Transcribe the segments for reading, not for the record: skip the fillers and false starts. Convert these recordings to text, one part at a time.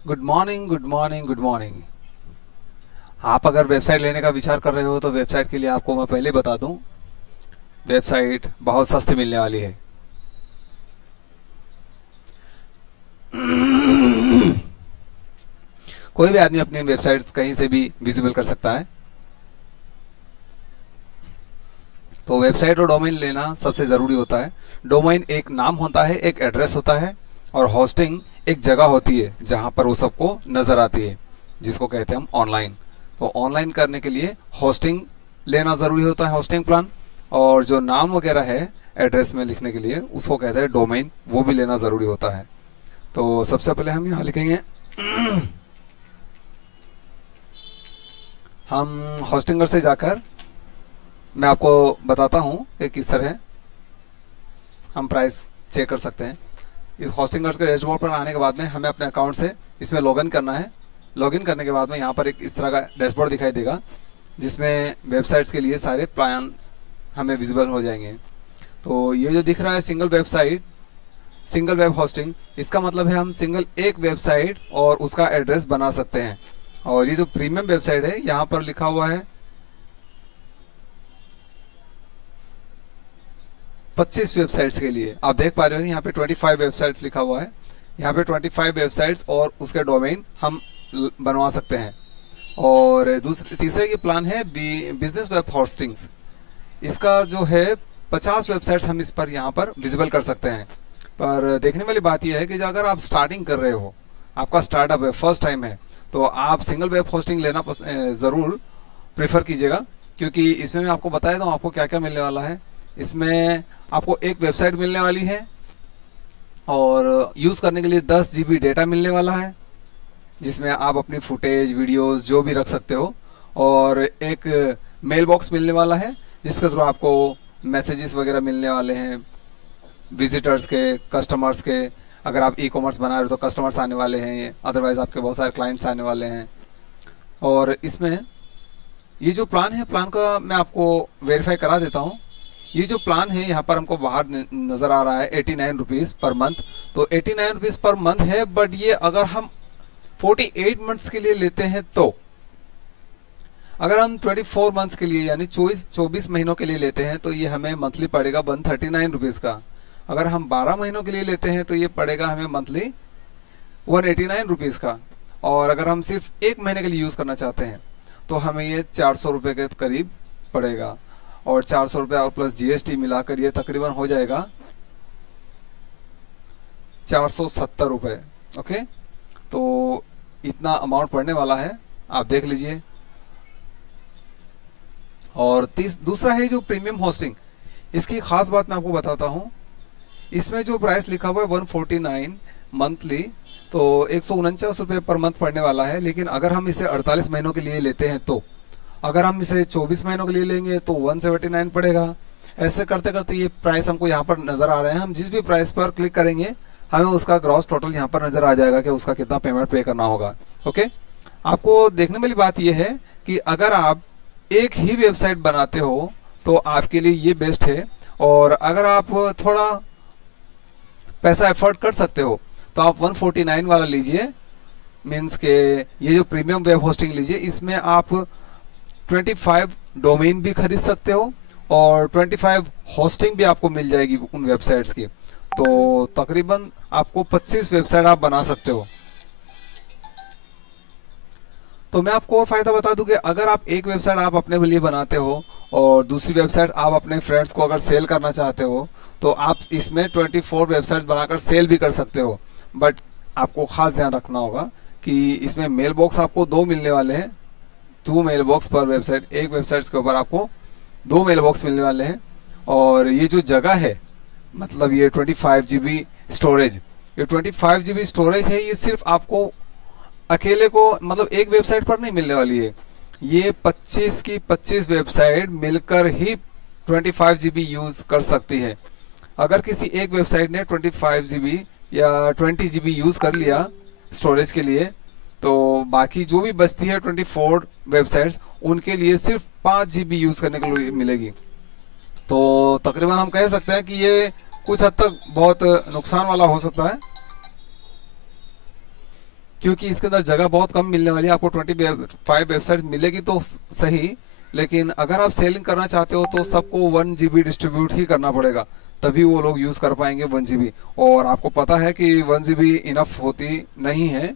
Good morning, good morning, good morning. आप अगर website लेने का विचार कर रहे हो तो वेबसाइट के लिए आपको मैं पहले बता दूं, वेबसाइट बहुत सस्ती मिलने वाली है। कोई भी आदमी अपनी वेबसाइट्स कहीं से भी विजिबल कर सकता है। तो वेबसाइट और डोमेन लेना सबसे ज़रूरी होता है। डोमेन एक नाम होता है, एक एड्रेस होता है, और होस्टिंग एक जगह होती है जहां पर वो सबको नज़र आती है, जिसको कहते हैं हम ऑनलाइन। तो ऑनलाइन करने के लिए होस्टिंग लेना ज़रूरी होता है, होस्टिंग प्लान। और जो नाम वगैरह है एड्रेस में लिखने के लिए, उसको कहते हैं डोमेन, वो भी लेना ज़रूरी होता है। तो सबसे पहले हम यहाँ लिखेंगे हम होस्टिंगर से जाकर मैं आपको बताता हूँ कि किस तरह हम प्राइस चेक कर सकते हैं। इस होस्टिंगर्स के डैशबोर्ड पर आने के बाद में हमें अपने अकाउंट से इसमें लॉगिन करना है। लॉगिन करने के बाद में यहाँ पर एक इस तरह का डैशबोर्ड दिखाई देगा, जिसमें वेबसाइट्स के लिए सारे प्लान हमें विजिबल हो जाएंगे। तो ये जो दिख रहा है single website, single web hosting, इसका मतलब है हम सिंगल एक वेबसाइट और उसका एड्रेस बना सकते हैं। और ये जो प्रीमियम वेबसाइट है, यहाँ पर लिखा हुआ है 25 वेबसाइट्स के लिए। आप देख पा रहे हो यहाँ पे 25 वेबसाइट्स लिखा हुआ है। यहाँ पे 25 वेबसाइट्स और उसके डोमेन हम बनवा सकते हैं। और तीसरे की प्लान है बिजनेस वेब होस्टिंग्स। इसका जो है 50 वेबसाइट्स हम इस पर यहाँ पर विजिबल कर सकते हैं। पर देखने वाली बात यह है कि अगर आप स्टार्टिंग कर रहे हो, आपका स्टार्टअप है, फर्स्ट टाइम है, तो आप सिंगल वेब होस्टिंग लेना ज़रूर प्रेफर कीजिएगा। क्योंकि इसमें मैं आपको बताया था आपको क्या क्या मिलने वाला है। इसमें आपको एक वेबसाइट मिलने वाली है और यूज़ करने के लिए 10 GB डेटा मिलने वाला है, जिसमें आप अपनी फुटेज, वीडियोस जो भी रख सकते हो। और एक मेल बॉक्स मिलने वाला है, जिसके थ्रू आपको मैसेजेस वगैरह मिलने वाले हैं विजिटर्स के, कस्टमर्स के। अगर आप ई-कॉमर्स बना रहे हो तो कस्टमर्स आने वाले हैं, अदरवाइज आपके बहुत सारे क्लाइंट्स आने वाले हैं। और इसमें ये जो प्लान है, प्लान का मैं आपको वेरीफाई करा देता हूँ। ये जो प्लान है यहाँ पर हमको बाहर नज़र आ रहा है 89 रुपीज़ पर मंथ। तो 89 रुपीज़ पर मंथ है, बट ये अगर हम 48 मंथ्स के लिए लेते हैं, तो अगर हम 24 मंथ्स के लिए यानी 24 महीनों के लिए लेते हैं तो ये हमें मंथली पड़ेगा 139 रुपीज़ का। अगर हम 12 महीनों के लिए लेते हैं तो ये पड़ेगा हमें मंथली 189 रुपीज़ का। और अगर हम सिर्फ एक महीने के लिए यूज़ करना चाहते हैं तो हमें ये 400 रुपये के करीब पड़ेगा। और 400 रुपये और प्लस GST मिलाकर ये तकरीबन हो जाएगा 470 रुपये। ओके, तो इतना अमाउंट पड़ने वाला है, आप देख लीजिए। और दूसरा है जो प्रीमियम होस्टिंग। इसकी खास बात मैं आपको बताता हूँ। इसमें जो प्राइस लिखा हुआ है 149 मंथली, तो 149 रुपये पर मंथ पड़ने वाला है। लेकिन अगर हम इसे 48 महीनों के लिए लेते हैं, तो अगर हम इसे 24 महीनों के लिए लेंगे तो 179 पड़ेगा। ऐसे करते करते ये प्राइस हमको यहाँ पर नज़र आ रहे हैं। हम जिस भी प्राइस पर क्लिक करेंगे हमें उसका ग्रॉस टोटल यहाँ पर नज़र आ जाएगा कि उसका कितना पेमेंट पे करना होगा। ओके, आपको देखने वाली बात यह है कि अगर आप एक ही वेबसाइट बनाते हो तो आपके लिए ये बेस्ट है। और अगर आप थोड़ा पैसा एफर्ट कर सकते हो तो आप 149 वाला लीजिए, मीन्स के ये जो प्रीमियम वेब होस्टिंग लीजिए। इसमें आप 25 डोमेन भी खरीद सकते हो और 25 होस्टिंग भी आपको मिल जाएगी उन वेबसाइट्स की। तो तकरीबन आपको 25 वेबसाइट आप बना सकते हो। तो मैं आपको और फायदा बता दूं कि अगर आप एक वेबसाइट आप अपने लिए बनाते हो और दूसरी वेबसाइट आप अपने फ्रेंड्स को अगर सेल करना चाहते हो, तो आप इसमें 24 वेबसाइट्स बनाकर सेल भी कर सकते हो। बट आपको खास ध्यान रखना होगा कि इसमें मेल बॉक्स आपको 2 मिलने वाले हैं, 2 मेल बॉक्स पर वेबसाइट। एक वेबसाइट के ऊपर आपको 2 मेल बॉक्स मिलने वाले हैं। और ये जो जगह है, मतलब ये 25 GB स्टोरेज, ये 25 GB स्टोरेज है, ये सिर्फ आपको अकेले को मतलब एक वेबसाइट पर नहीं मिलने वाली है। ये 25 की 25 वेबसाइट मिलकर ही 25 GB यूज कर सकती है। अगर किसी एक वेबसाइट ने 25 GB या 20 GB यूज कर लिया स्टोरेज के लिए, तो बाकी जो भी बचती है 24 वेबसाइट्स, उनके लिए सिर्फ 5 GB यूज करने के लिए मिलेगी। तो तकरीबन हम कह सकते हैं कि ये कुछ हद तक बहुत नुकसान वाला हो सकता है। क्योंकि इसके अंदर जगह बहुत कम मिलने वाली है। आपको 25 वेबसाइट मिलेगी तो सही, लेकिन अगर आप सेलिंग करना चाहते हो तो सबको 1 GB डिस्ट्रीब्यूट ही करना पड़ेगा, तभी वो लोग यूज कर पाएंगे 1 GB। और आपको पता है कि 1 GB इनफ होती नहीं है,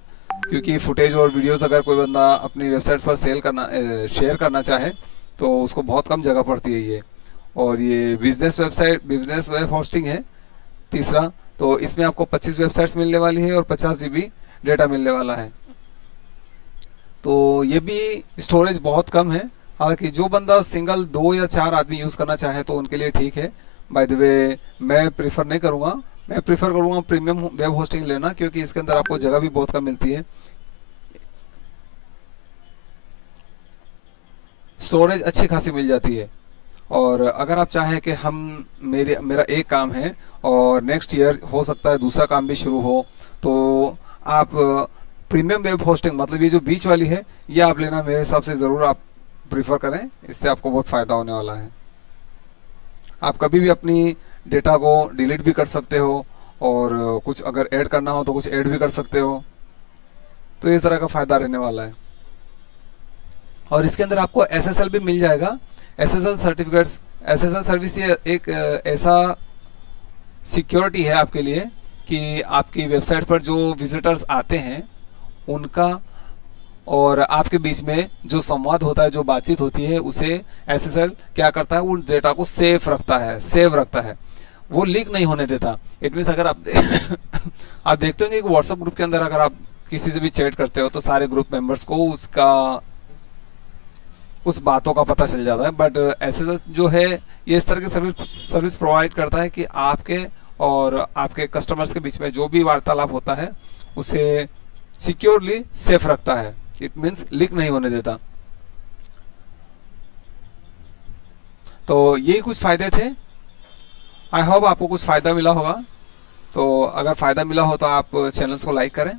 क्योंकि फुटेज और वीडियोस अगर कोई बंदा अपनी वेबसाइट पर शेयर करना चाहे तो उसको बहुत कम जगह पड़ती है ये। और ये बिजनेस वेब होस्टिंग है तीसरा, तो इसमें आपको 25 वेबसाइट्स मिलने वाली है और 50 GB डेटा मिलने वाला है। तो ये भी स्टोरेज बहुत कम है, हालांकि जो बंदा सिंगल 2 या 4 आदमी यूज करना चाहे तो उनके लिए ठीक है। बाय द वे मैं प्रीफर नहीं करूंगा, मैं प्रीफर करूंगा प्रीमियम वेब होस्टिंग लेना, क्योंकि इसके अंदर आपको जगह भी बहुत कम मिलती है, स्टोरेज अच्छी खासी मिल जाती है। और अगर आप चाहें कि मेरा एक काम है और नेक्स्ट ईयर हो सकता है दूसरा काम भी शुरू हो, तो आप प्रीमियम वेब होस्टिंग, मतलब ये जो बीच वाली है, ये आप लेना मेरे हिसाब से ज़रूर आप प्रीफर करें, इससे आपको बहुत फ़ायदा होने वाला है। आप कभी भी अपनी डेटा को डिलीट भी कर सकते हो, और कुछ अगर ऐड करना हो तो कुछ ऐड भी कर सकते हो, तो इस तरह का फ़ायदा रहने वाला है। और इसके अंदर आपको SSL भी मिल जाएगा, SSL सर्टिफिकेट्स। SSL सर्विस ये एक ऐसा सिक्योरिटी है आपके लिए कि आपकी वेबसाइट पर जो विजिटर्स आते हैं उनका और आपके बीच में जो संवाद होता है, जो बातचीत होती है, उसे SSL क्या करता है, उस डेटा को सेव रखता है, वो लीक नहीं होने देता। इट मीन्स अगर आप देखते होंगे कि व्हाट्सएप ग्रुप के अंदर अगर आप किसी से भी चैट करते हो तो सारे ग्रुप मेंबर्स को उस बातों का पता चल जाता है। बट SSL जो है ये इस तरह की सर्विस प्रोवाइड करता है कि आपके और आपके कस्टमर्स के बीच में जो भी वार्तालाप होता है उसे सिक्योरली सेफ रखता है। इट मीन्स लीक नहीं होने देता। तो यही कुछ फायदे थे। आई होप आपको कुछ फायदा मिला होगा। तो अगर फायदा मिला हो तो आप चैनल्स को लाइक करें।